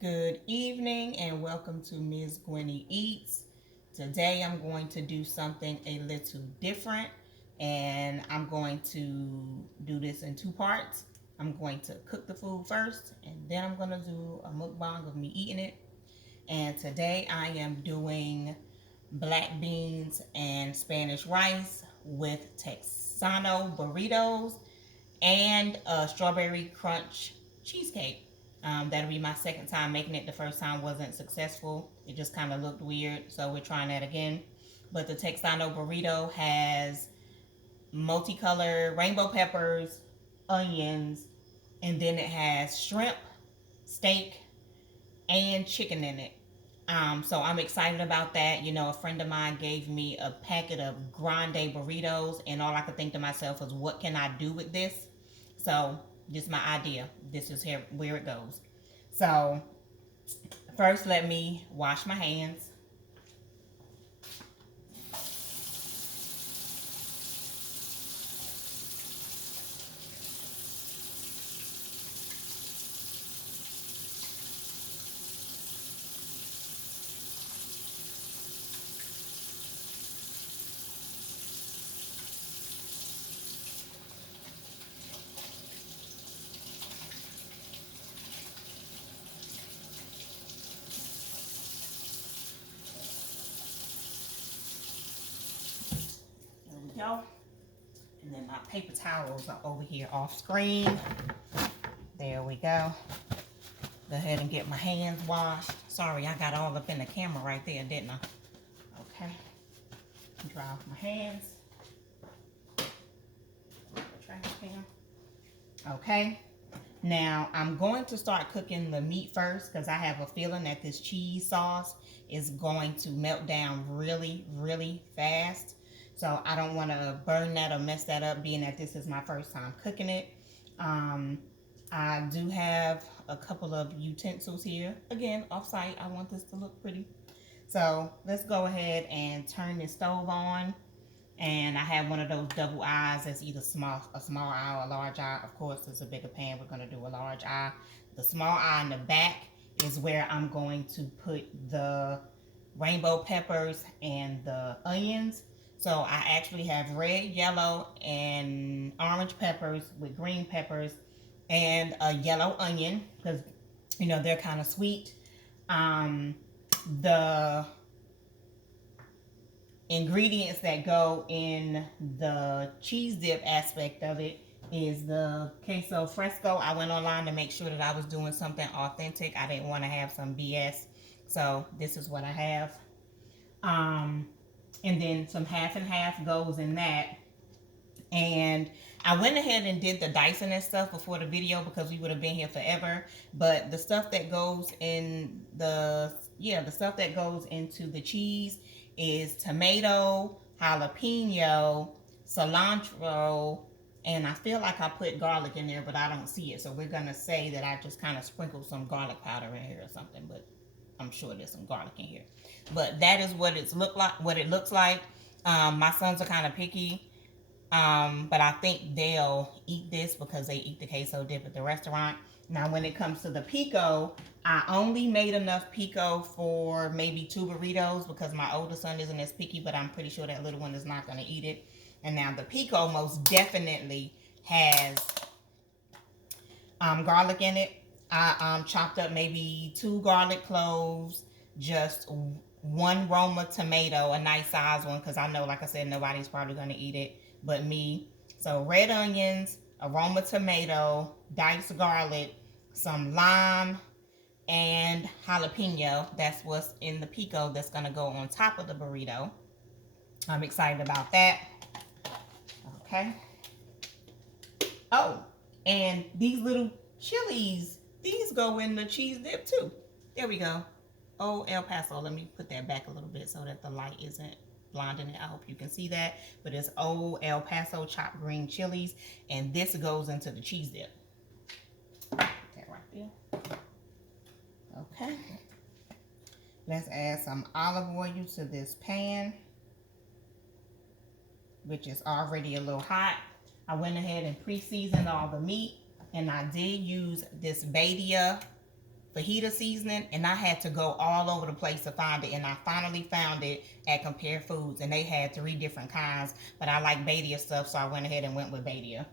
Good evening and welcome to Ms. Gwenny Eats. Today I'm going to do something a little different and I'm going to do this in two parts. I'm going to cook the food first and then I'm going to do a mukbang of me eating it. And today I am doing black beans and Spanish rice with Texano burritos and a strawberry crunch cheesecake. That'll be my second time making it. The first time wasn't successful. It just kind of looked weird, so we're trying that again. But the Texano burrito has multicolored rainbow peppers, onions, and then it has shrimp, steak, and chicken in it. So I'm excited about that. You know, a friend of mine gave me a packet of grande burritos, and all I could think to myself was, what can I do with this? So, just my idea. This is here where it goes. So, first let me wash my hands. There we go. And then my paper towels are over here off screen. There we go. Go ahead and get my hands washed. Sorry, I got all up in the camera right there, didn't I? Okay. Dry off my hands. Trash can. Okay. Now, I'm going to start cooking the meat first because I have a feeling that this cheese sauce is going to melt down really, really fast. So I don't want to burn that or mess that up, being that this is my first time cooking it. I do have a couple of utensils here. Again, off-site, I want this to look pretty. So let's go ahead and turn this stove on. And I have one of those double eyes that's either a small eye or a large eye. Of course, it's a bigger pan. We're going to do a large eye. The small eye in the back is where I'm going to put the rainbow peppers and the onions. So I actually have red, yellow, and orange peppers with green peppers and a yellow onion because, you know, they're kind of sweet. The ingredients that go in the cheese dip aspect of it is the Queso Fresco. I went online to make sure that I was doing something authentic. I didn't want to have some BS. So this is what I have. And then some half and half goes in that. And I went ahead and did the dicing and stuff before the video because we would have been here forever. But the stuff that goes in the stuff that goes into the cheese is tomato, jalapeno, cilantro, and I feel like I put garlic in there, but I don't see it. So we're gonna say that I just kind of sprinkled some garlic powder in here or something, but I'm sure there's some garlic in here. But that is what it looks like. My sons are kind of picky. But I think they'll eat this because they eat the queso dip at the restaurant. Now, when it comes to the pico, I only made enough pico for maybe 2 burritos because my older son isn't as picky, but I'm pretty sure that little one is not going to eat it. And now the pico most definitely has garlic in it. I chopped up maybe 2 garlic cloves, just 1 Roma tomato, a nice size one, because I know, like I said, nobody's probably going to eat it but me. So red onions, a Roma tomato, diced garlic, some lime, and jalapeno. That's what's in the pico that's going to go on top of the burrito. I'm excited about that. Okay. Oh, and these little chilies, these go in the cheese dip too. There we go. Oh, El Paso. Let me put that back a little bit so that the light isn't blinding it. I hope you can see that. But it's old El Paso chopped green chilies, and this goes into the cheese dip. Put that right there. Okay. Let's add some olive oil to this pan, which is already a little hot. I went ahead and pre-seasoned all the meat, and I did use this Badia fajita seasoning, and I had to go all over the place to find it, and I finally found it at Compare Foods, and they had 3 different kinds, but I like Badia stuff, so I went ahead and went with Badia.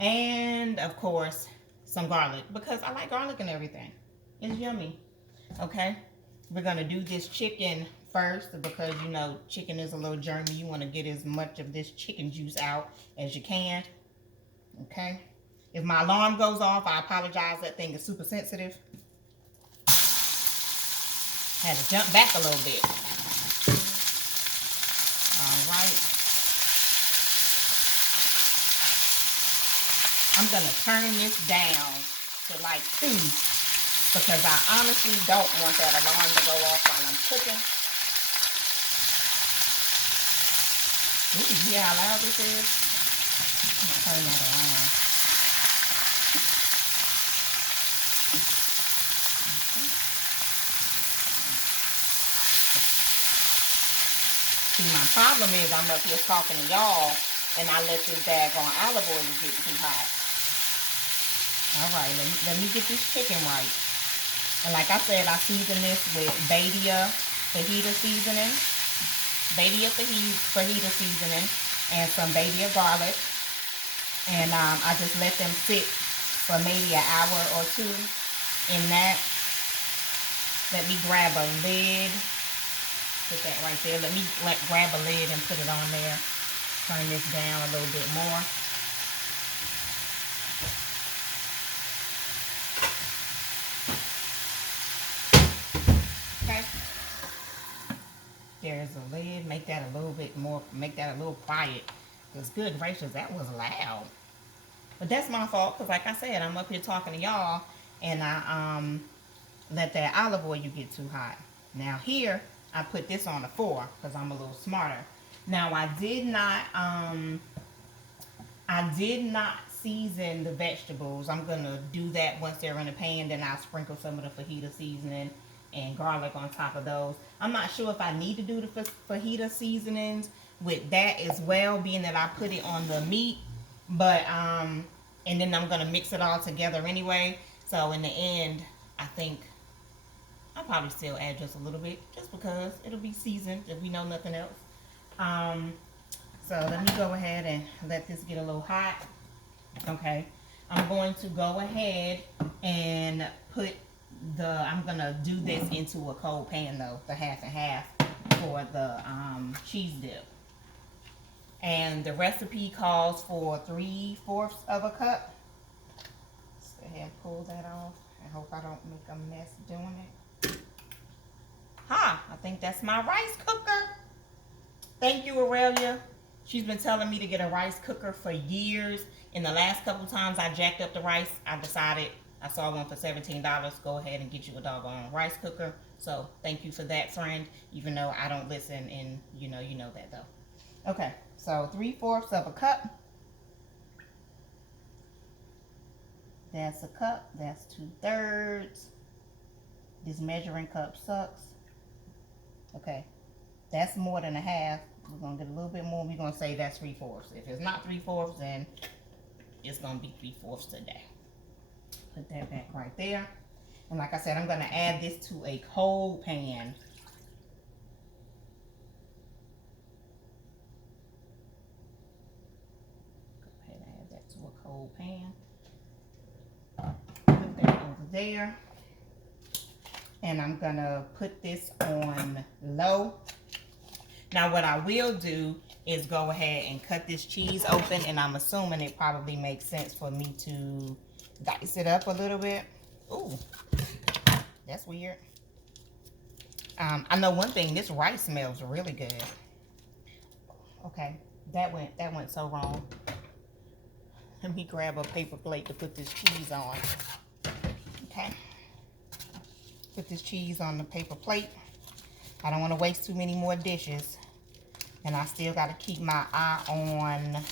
And of course, some garlic, because I like garlic and everything. It's yummy. Okay, we're gonna do this chicken first, because you know chicken is a little germy. You want to get as much of this chicken juice out as you can. Okay, if my alarm goes off, I apologize. That thing is super sensitive. Had to jump back a little bit. All right. I'm going to turn this down to like 2, because I honestly don't want that alarm to go off while I'm cooking. Ooh, you hear how loud this is? I'm going to turn that around. See, my problem is I'm up here talking to y'all, and I let this daggone olive oil get too hot. All right, let me get this chicken right. And like I said, I season this with Badia fajita seasoning, Badia fajita seasoning, and some Badia garlic. And I just let them sit for maybe an hour or 2 in that. Let me grab a lid. Put that right there. Let me grab a lid and put it on there. Turn this down a little bit more. Okay. There's a lid. Make that a little bit more. Make that a little quiet. Because good gracious, that was loud. But that's my fault. Because like I said, I'm up here talking to y'all, and I let that olive oil get too hot. Now here, I put this on a 4 because I'm a little smarter. Now I did not season the vegetables. I'm gonna do that once they're in the pan. Then I'll sprinkle some of the fajita seasoning and garlic on top of those. I'm not sure if I need to do the fajita seasonings with that as well, being that I put it on the meat. But and then I'm gonna mix it all together anyway. So in the end, I think I'll probably still add just a little bit, just because it'll be seasoned if we know nothing else. So let me go ahead and let this get a little hot. Okay, I'm going to go ahead and I'm gonna do this into a cold pan though, the half and half for the cheese dip. And the recipe calls for 3/4 of a cup. Let's go ahead and pull that off. I hope I don't make a mess doing it. I think that's my rice cooker. Thank you, Aurelia. She's been telling me to get a rice cooker for years. In the last couple times I jacked up the rice, I decided, I saw one for $17. Go ahead and get you a doggone rice cooker. So thank you for that, friend. Even though I don't listen, and you know that though. Okay, so 3/4 of a cup. That's a cup. That's 2/3. This measuring cup sucks. Okay, that's more than a half. We're gonna get a little bit more. We're gonna say that's 3/4. If it's not 3/4, then it's gonna be 3/4 today. Put that back right there. And like I said, I'm gonna add this to a cold pan. Go ahead and add that to a cold pan. Put that over there. And I'm gonna put this on low. Now what I will do is go ahead and cut this cheese open, and I'm assuming it probably makes sense for me to dice it up a little bit. Ooh, that's weird. I know one thing, this rice smells really good. Okay, that went so wrong. Let me grab a paper plate to put this cheese on. Okay. Put this cheese on the paper plate. I don't want to waste too many more dishes. And I still got to keep my eye on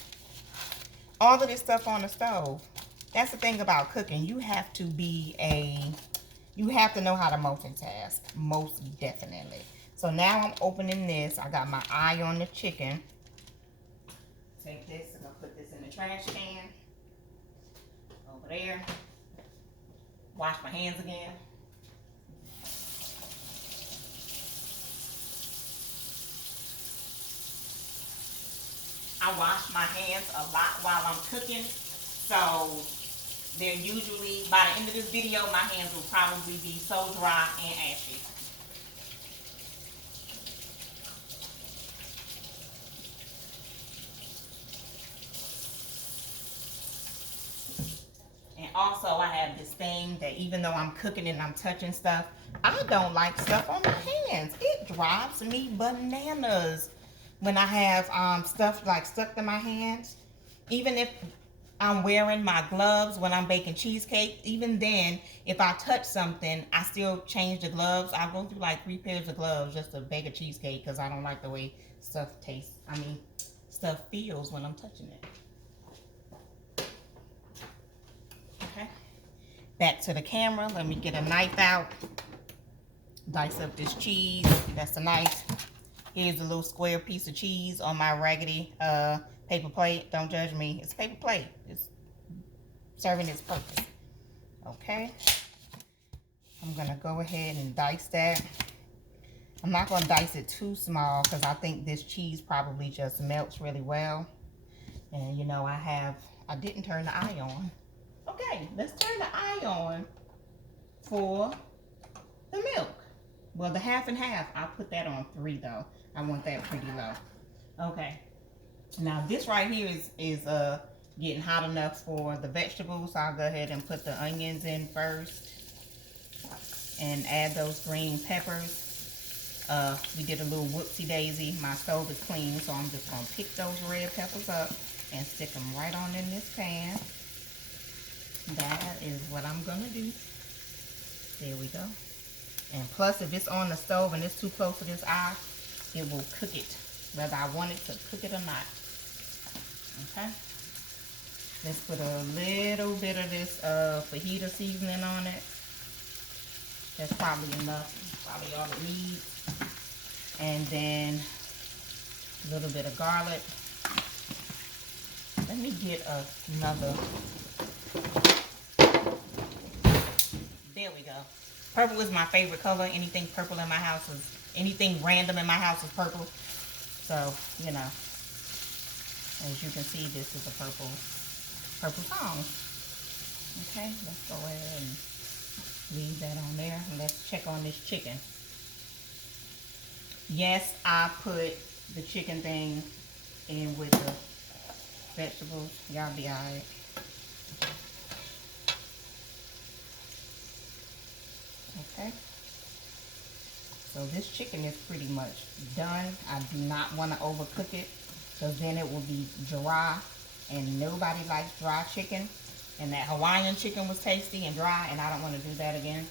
all of this stuff on the stove. That's the thing about cooking. You have to know how to multitask. Most definitely. So now I'm opening this. I got my eye on the chicken. Take this and I'll put this in the trash can. Over there. Wash my hands again. I wash my hands a lot while I'm cooking, so they're usually, by the end of this video, my hands will probably be so dry and ashy. And also, I have this thing that even though I'm cooking and I'm touching stuff, I don't like stuff on my hands. It drives me bananas when I have stuff like stuck to my hands. Even if I'm wearing my gloves when I'm baking cheesecake, even then, if I touch something, I still change the gloves. I go through like 3 pairs of gloves just to bake a cheesecake because I don't like the way stuff tastes. Stuff feels when I'm touching it. Okay. Back to the camera. Let me get a knife out. Dice up this cheese. That's the knife. Here's a little square piece of cheese on my raggedy paper plate. Don't judge me. It's a paper plate. It's serving its purpose. Okay. I'm going to go ahead and dice that. I'm not going to dice it too small because I think this cheese probably just melts really well. And you know, I didn't turn the eye on. Okay, let's turn the eye on for the milk. Well, the half and half, I'll put that on 3 though. I want that pretty low. Okay. Now this right here is getting hot enough for the vegetables. So I'll go ahead and put the onions in first and add those green peppers. We did a little whoopsie daisy. My stove is clean, so I'm just gonna pick those red peppers up and stick them right on in this pan. That is what I'm gonna do. There we go. And plus, if it's on the stove and it's too close to this eye, it will cook it, whether I want it to cook it or not. Okay. Let's put a little bit of this fajita seasoning on it. That's probably enough. Probably all it needs. And then a little bit of garlic. Let me get another. There we go. Purple is my favorite color. Anything purple in my house anything random in my house is purple. So, you know, as you can see, this is a purple song. Okay, let's go ahead and leave that on there. And let's check on this chicken. Yes, I put the chicken thing in with the vegetables. Y'all be alright. Okay. So this chicken is pretty much done. I do not want to overcook it because then it will be dry, and nobody likes dry chicken. And that Hawaiian chicken was tasty and dry, and I don't want to do that again.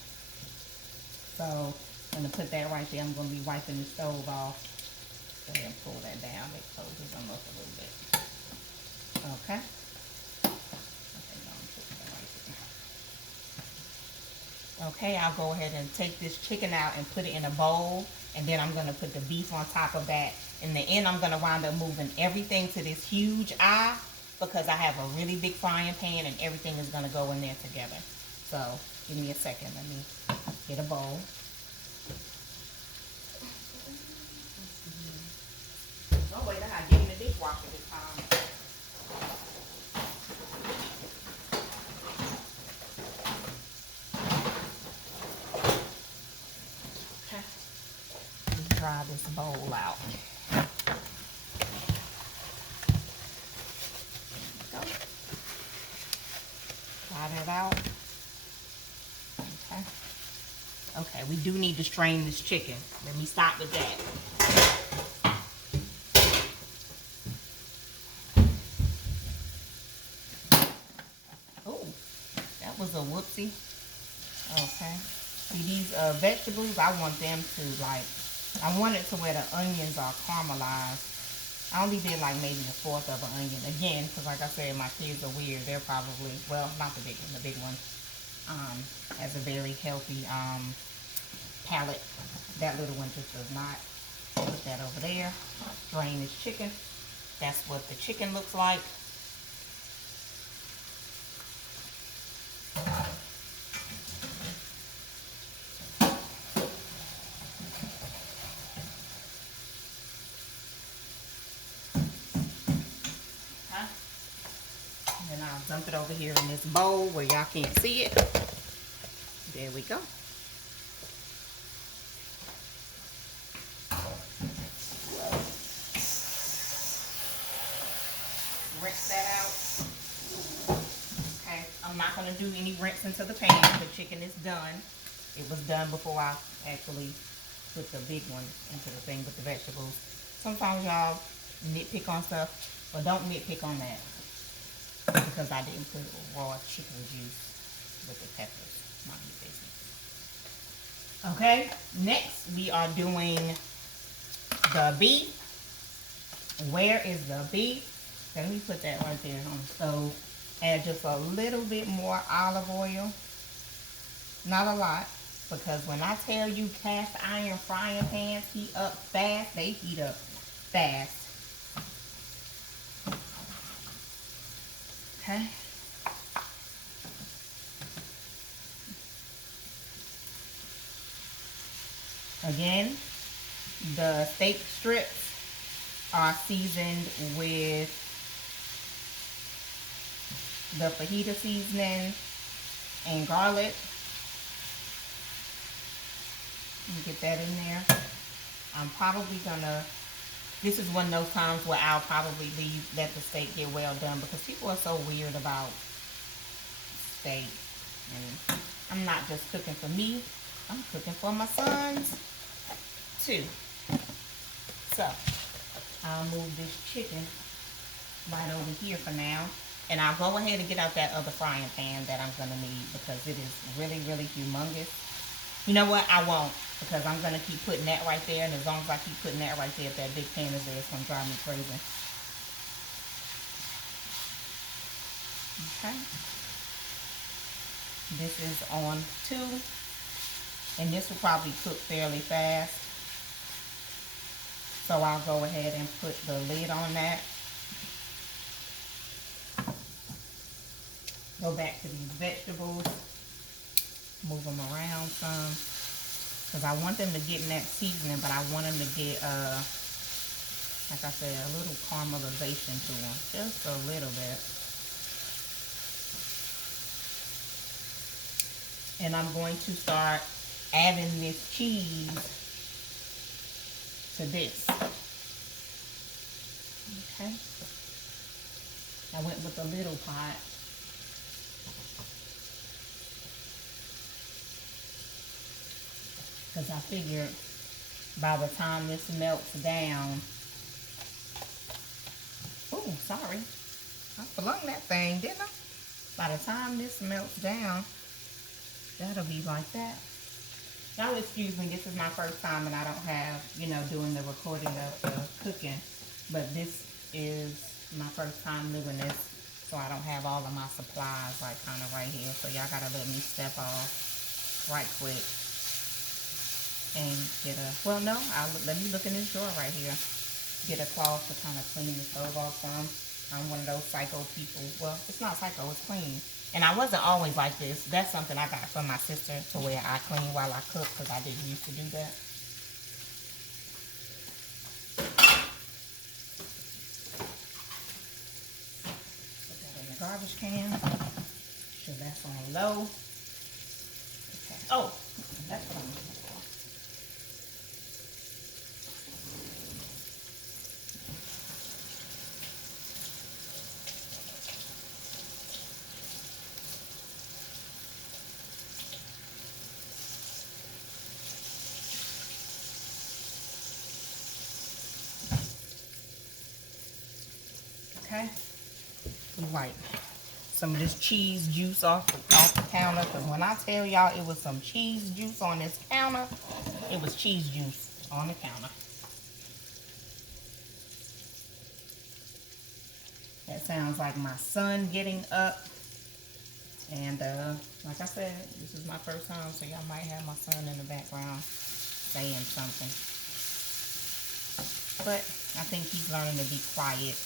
So I'm going to put that right there. I'm going to be wiping the stove off. Go ahead and pull that down. It closes them up a little bit. Okay. Okay, I'll go ahead and take this chicken out and put it in a bowl, and then I'm going to put the beef on top of that. In the end, I'm going to wind up moving everything to this huge eye because I have a really big frying pan and everything is going to go in there together. So, give me a second. Let me get a bowl. Oh, wait, I got to get in the dishwasher this time. Dry this bowl out. Go. Dry that out. Okay. Okay, we do need to strain this chicken. Let me start with that. Oh, that was a whoopsie. Okay. See, these vegetables, I want them to I want it to where the onions are caramelized. I only did like maybe a fourth of an onion. Again, because like I said, my kids are weird. They're probably, well, not the big one. The big one has a very healthy palate. That little one just does not. Put that over there. Drain this chicken. That's what the chicken looks like. dump it over here in this bowl where y'all can't see it. There we go. Rinse that out. Okay, I'm not going to do any rinse into the pan. The chicken is done. It was done before I actually put the big one into the thing with the vegetables. Sometimes y'all nitpick on stuff, but don't nitpick on that. Because I didn't put raw chicken juice with the peppers. Not your business. Okay, next we are doing the beef. Where is the beef? Let me put that right there on the stove. Add just a little bit more olive oil. Not a lot. Because when I tell you cast iron frying pans heat up fast, they heat up fast. Okay. Again, the steak strips are seasoned with the fajita seasoning and garlic. Get that in there. I'm probably gonna, this is one of those times where I'll probably let the steak get well done because people are so weird about steak. And I'm not just cooking for me, I'm cooking for my sons too. So, I'll move this chicken right over here for now. And I'll go ahead and get out that other frying pan that I'm gonna need because it is really, really humongous. You know what? I won't, because I'm going to keep putting that right there, and as long as I keep putting that right there, if that big pan is there, it's going to drive me crazy. Okay. This is on 2, and this will probably cook fairly fast. So I'll go ahead and put the lid on that. Go back to these vegetables. Move them around some because I want them to get in that seasoning, but I want them to get, like I said, a little caramelization to them, just a little bit. And I'm going to start adding this cheese to this. Okay. I went with the little pot. Because I figured by the time this melts down, oh, sorry, I flung that thing, didn't I? By the time this melts down, that'll be like that. Y'all excuse me, this is my first time and I don't have, you know, doing the recording of the cooking. But this is my first time doing this, so I don't have all of my supplies like kind of right here. So y'all gotta let me step off right quick. And get a, well no, let me look in this drawer right here. Get a cloth to kind of clean the stove off some. I'm one of those psycho people. Well, it's not psycho, it's clean. And I wasn't always like this. That's something I got from my sister, to where I clean while I cook, because I didn't used to do that. Put that in the garbage can. Sure that's on low. Okay. Oh, that's what I'm looking for. Okay, wipe some of this cheese juice off the counter, because when I tell y'all it was some cheese juice on this counter, it was cheese juice on the counter. That sounds like my son getting up. And like I said, this is my first time, so y'all might have my son in the background saying something. But I think he's learning to be quiet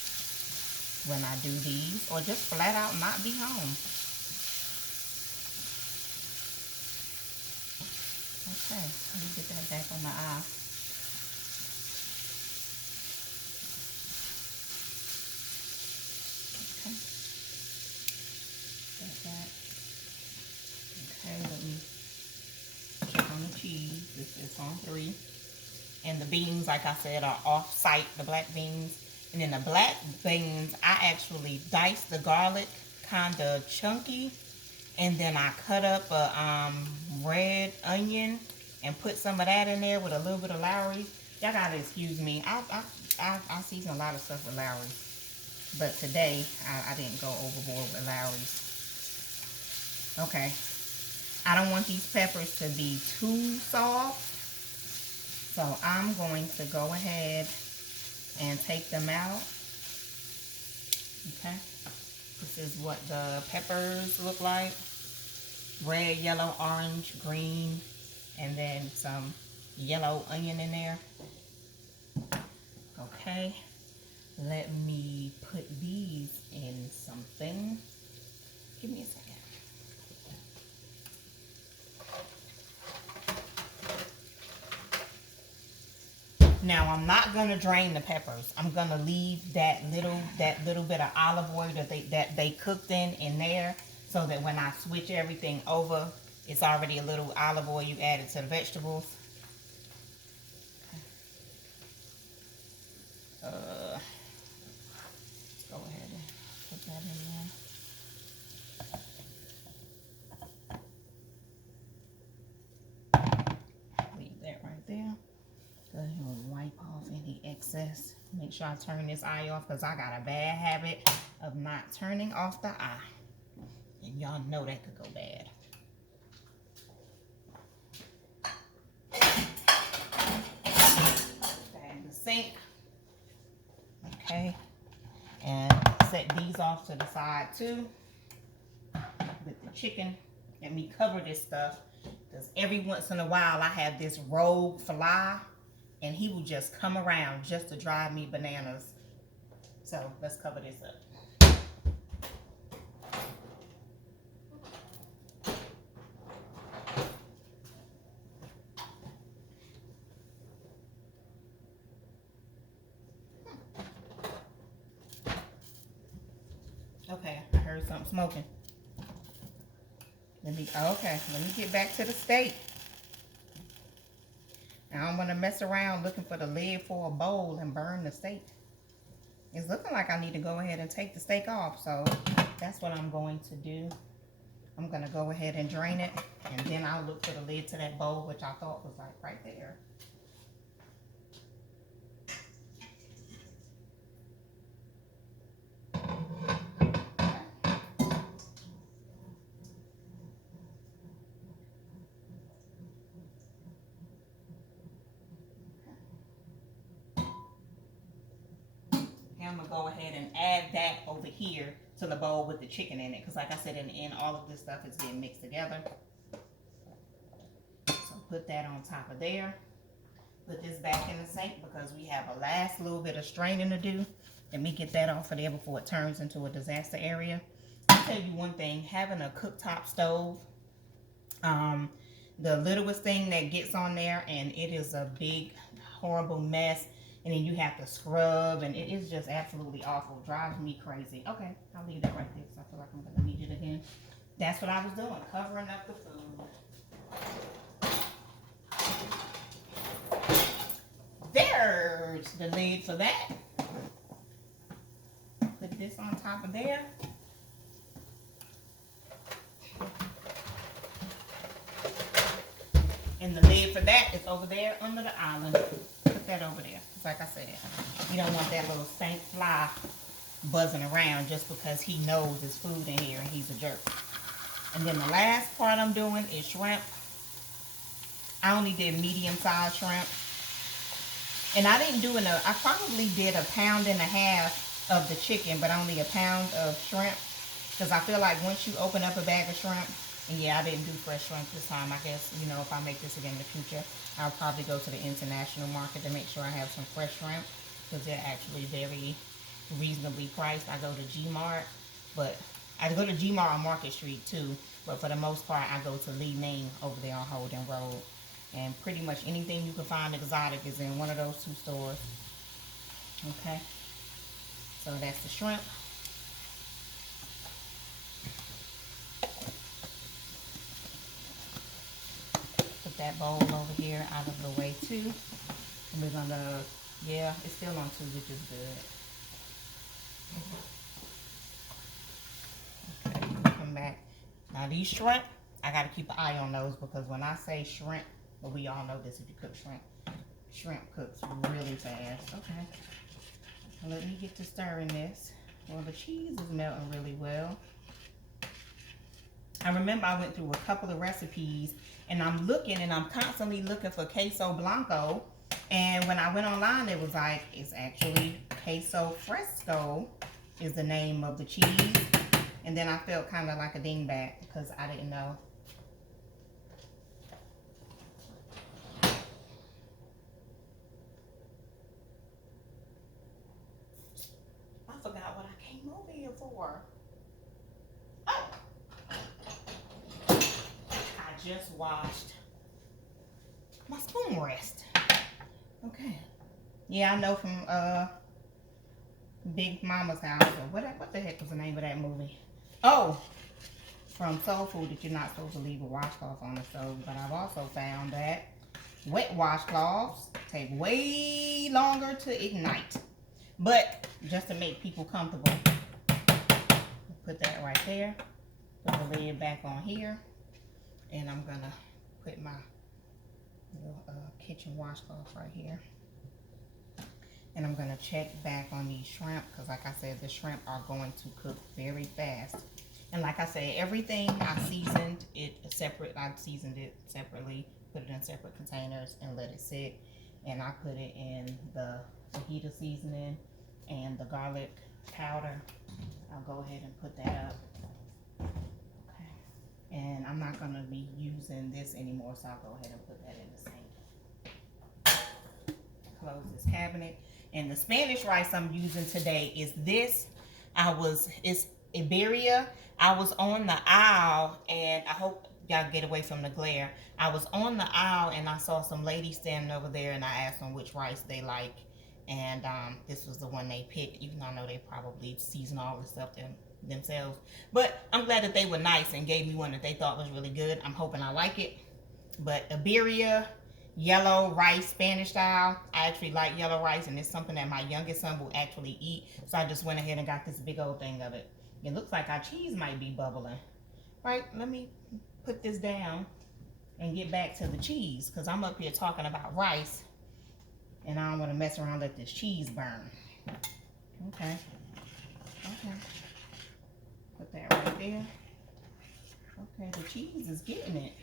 when I do these, or just flat out not be home. Okay, let me get that back on the eye. Okay. Okay, let me check on the cheese. This is on 3. And the beans, like I said, are off-site, the black beans. And then the black beans, I actually diced the garlic kind of chunky. And then I cut up a red onion and put some of that in there with a little bit of Lowry's. Y'all gotta excuse me. I season a lot of stuff with Lowry's. But today, I didn't go overboard with Lowry's. Okay. I don't want these peppers to be too soft. So I'm going to go ahead and take them out. Okay. This is what the peppers look like. Red, yellow, orange, green, and then some yellow onion in there. Okay. Let me put these in something. Give me a second. Now I'm not gonna drain the peppers. I'm gonna leave that little bit of olive oil that they cooked in there, so that when I switch everything over, it's already a little olive oil you added to the vegetables. Go ahead and put that in there. Leave that right there. Go ahead and wipe off any excess. Make sure I turn this eye off because I got a bad habit of not turning off the eye. And y'all know that could go bad. Bag the sink. Okay. And set these off to the side too. With the chicken. Let me cover this stuff. Because every once in a while I have this rogue fly. And he will just come around just to drive me bananas. So let's cover this up. Okay, I heard something smoking. Let me get back to the steak. I don't want to mess around looking for the lid for a bowl and burn the steak. It's looking like I need to go ahead and take the steak off, so that's what I'm going to do. I'm going to go ahead and drain it, and then I'll look for the lid to that bowl, which I thought was like right there. I'm going to go ahead and add that over here to the bowl with the chicken in it. Because like I said, in the end, all of this stuff is getting mixed together. So put that on top of there. Put this back in the sink because we have a last little bit of straining to do. Let me get that off of there before it turns into a disaster area. I'll tell you one thing. Having a cooktop stove, the littlest thing that gets on there, and it is a big, horrible mess. And then you have to scrub, and it is just absolutely awful. Drives me crazy. Okay, I'll leave that right there because I feel like I'm going to need it again. That's what I was doing, covering up the food. There's the lid for that. Put this on top of there. And the lid for that is over there under the island. Put that over there. Like I said, you don't want that little stank fly buzzing around just because he knows there's food in here and he's a jerk. And then the last part I'm doing is shrimp. I only did medium-sized shrimp. And I didn't do enough. I probably did 1.5 pounds of the chicken, but only 1 pound of shrimp. Because I feel like once you open up a bag of shrimp, and yeah, I didn't do fresh shrimp this time. I guess, you know, if I make this again in the future, I'll probably go to the international market to make sure I have some fresh shrimp. Because they're actually very reasonably priced. I go to G-Mart, but I go to G-Mart on Market Street too. But for the most part, I go to Li Ning over there on Holden Road. And pretty much anything you can find exotic is in one of those 2 stores. Okay. So that's the shrimp. that bowl over here out of the way too. And we're gonna, yeah, it's still on 2, which is good. Okay, come back. Now these shrimp, I gotta keep an eye on those because when I say shrimp, well, we all know this if you cook shrimp. Shrimp cooks really fast. Okay, let me get to stirring this. Well, the cheese is melting really well. I remember I went through a couple of recipes and I'm constantly looking for queso blanco. And when I went online, it was like, it's actually queso fresco is the name of the cheese. And then I felt kind of like a dingbat because I didn't know. I forgot what I came over here for. Oh! I just washed my spoon rest. Okay. Yeah, I know from Big Mama's House. Or what the heck was the name of that movie? Oh, from Soul Food that you're not supposed to leave a washcloth on the stove. But I've also found that wet washcloths take way longer to ignite. But just to make people comfortable, put that right there. Put the lid back on here. And I'm going to put my little kitchen washcloth right here. And I'm going to check back on these shrimp because like I said, the shrimp are going to cook very fast. And like I said, everything I seasoned it separate. I seasoned it separately, put it in separate containers and let it sit. And I put it in the fajita seasoning and the garlic powder. I'll go ahead and put that up. Okay. And I'm not going to be using this anymore, so I'll go ahead and put that in the sink. Close this cabinet. And the Spanish rice I'm using today is this. It's Iberia. I was on the aisle, and I hope y'all get away from the glare. I was on the aisle, and I saw some ladies standing over there, and I asked them which rice they like. And this was the one they picked, even though I know they probably season all this stuff themselves. But I'm glad that they were nice and gave me one that they thought was really good. I'm hoping I like it. But Iberia, yellow rice, Spanish style. I actually like yellow rice, and it's something that my youngest son will actually eat. So I just went ahead and got this big old thing of it. It looks like our cheese might be bubbling. Right, let me put this down and get back to the cheese because I'm up here talking about rice and I don't want to mess around and let this cheese burn. Okay. Okay. Put that right there. Okay, the cheese is getting it.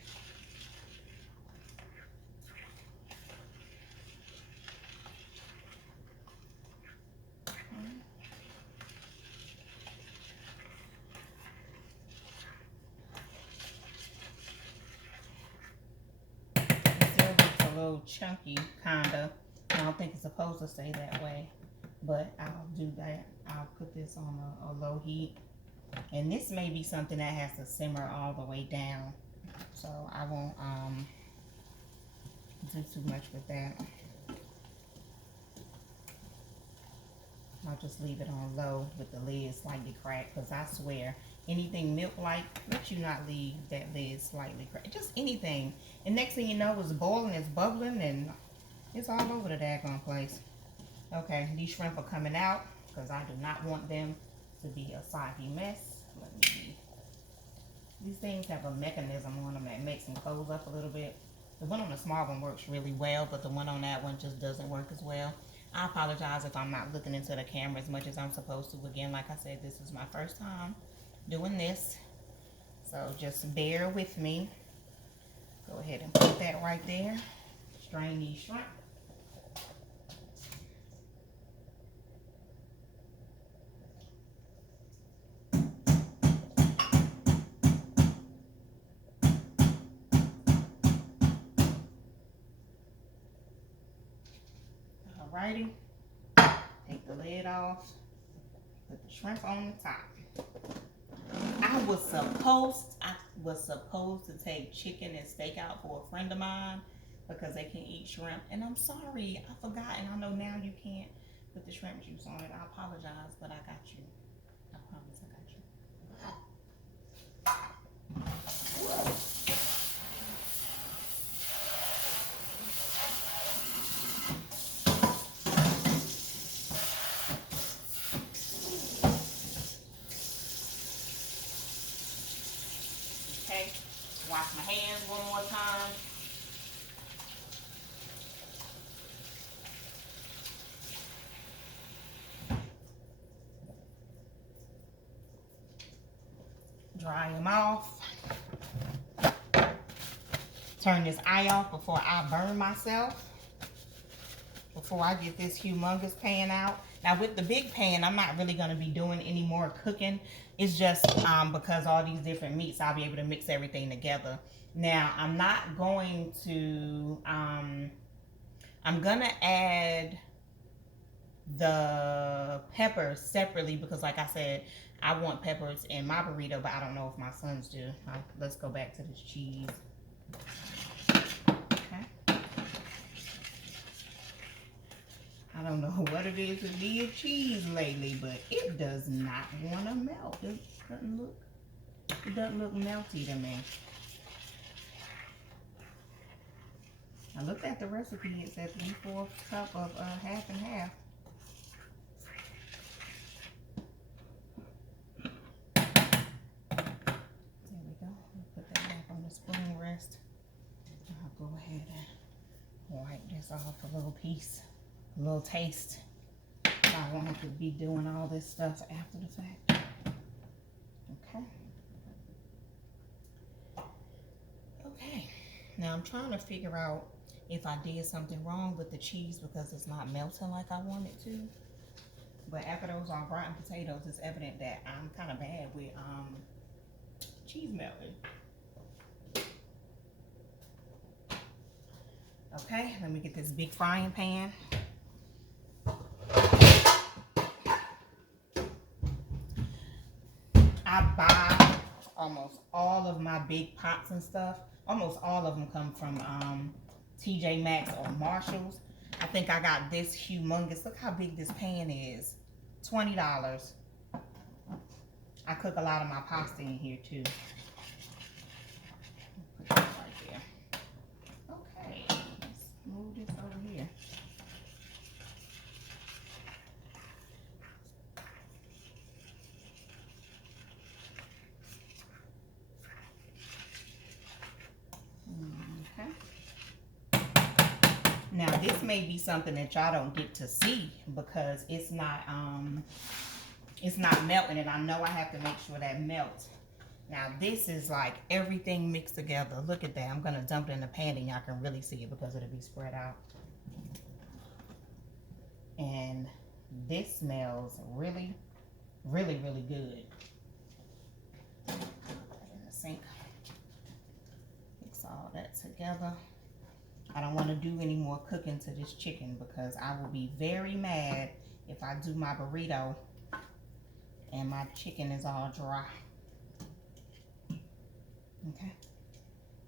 Chunky kinda. I don't think it's supposed to stay that way, but I'll do that. I'll put this on a low heat, and this may be something that has to simmer all the way down, so I won't do too much with that. I'll just leave it on low with the lid slightly cracked because I swear anything milk-like, let you not leave that lid slightly cracked. Just anything. And next thing you know, it's boiling, it's bubbling, and it's all over the daggone place. Okay, these shrimp are coming out because I do not want them to be a soggy mess. Let me see. These things have a mechanism on them that makes them close up a little bit. The one on the small one works really well, but the one on that one just doesn't work as well. I apologize if I'm not looking into the camera as much as I'm supposed to. Again, like I said, this is my first time doing this, so just bear with me. Go ahead and put that right there. Strain these shrimp. Alrighty, take the lid off, put the shrimp on the top. I was supposed to take chicken and steak out for a friend of mine because they can eat shrimp, and I'm sorry, I forgot, and I know now you can't put the shrimp juice on it. I apologize, but I got you. I promise I got you. my hands one more time. Dry them off. Turn this eye off before I burn myself. Before I get this humongous pan out. Now with the big pan, I'm not really going to be doing any more cooking. It's just because all these different meats, I'll be able to mix everything together. Now I'm not going to, I'm going to add the peppers separately because like I said, I want peppers in my burrito, but I don't know if my sons do. Let's go back to this cheese. I don't know what it is with these cheese lately, but it does not want to melt. It doesn't look melty to me. I looked at the recipe. It said 3/4 cup of half and half. There we go. I'll put that back on the spoon rest. I'll go ahead and wipe this off a little piece. A little taste. So I won't have to be doing all this stuff after the fact. Okay. Okay. Now I'm trying to figure out if I did something wrong with the cheese because it's not melting like I want it to. But after those rotten potatoes, it's evident that I'm kind of bad with cheese melting. Okay, let me get this big frying pan. I buy almost all of my big pots and stuff. Almost all of them come from TJ Maxx or Marshalls. I think I got this humongous. Look how big this pan is. $20. I cook a lot of my pasta in here too. Put that right there. Okay, let's move this over here. Now this may be something that y'all don't get to see because it's not melting, and I know I have to make sure that melts. Now this is like everything mixed together. Look at that. I'm gonna dump it in the pan and y'all can really see it because it'll be spread out. And this smells really, really, really good. Put that in the sink. Mix all that together. I don't want to do any more cooking to this chicken because I will be very mad if I do my burrito and my chicken is all dry. Okay.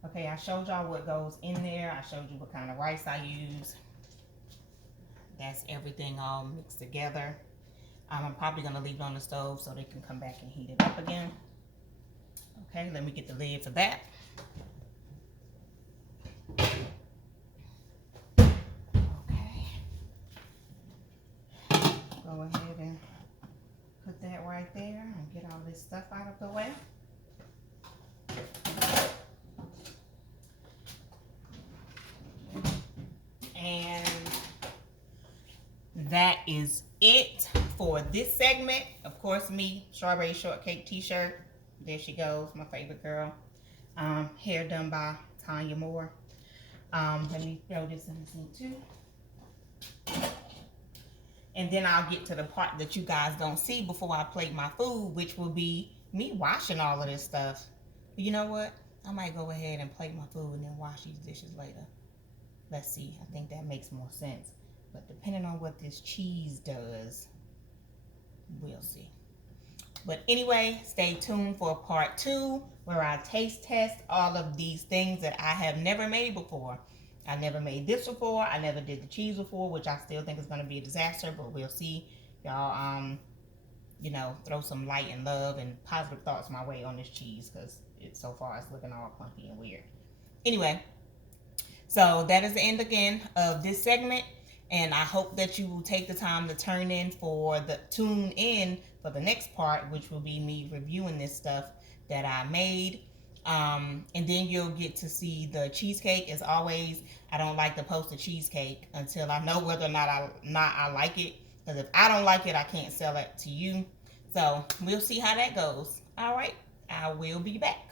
Okay, I showed y'all what goes in there. I showed you what kind of rice I use. That's everything all mixed together. I'm probably going to leave it on the stove so they can come back and heat it up again. Okay, let me get the lid for that. Go ahead and put that right there and get all this stuff out of the way. And that is it for this segment. Of course, me, Strawberry Shortcake t-shirt. There she goes, my favorite girl. Hair done by Tanya Moore. Let me throw this in the sink too. And then I'll get to the part that you guys don't see before I plate my food, which will be me washing all of this stuff. But you know what? I might go ahead and plate my food and then wash these dishes later. Let's see. I think that makes more sense. But depending on what this cheese does, we'll see. But anyway, stay tuned for part 2 where I taste test all of these things that I have never made before. I never made this before. I never did the cheese before, which I still think is going to be a disaster, but we'll see. Y'all, you know, throw some light and love and positive thoughts my way on this cheese because so far it's looking all clunky and weird. Anyway, so that is the end again of this segment, and I hope that you will take the time to tune in for the next part, which will be me reviewing this stuff that I made. And then you'll get to see the cheesecake. As always, I don't like to post a cheesecake until I know whether or not I like it. Because if I don't like it, I can't sell it to you. So we'll see how that goes. All right, I will be back.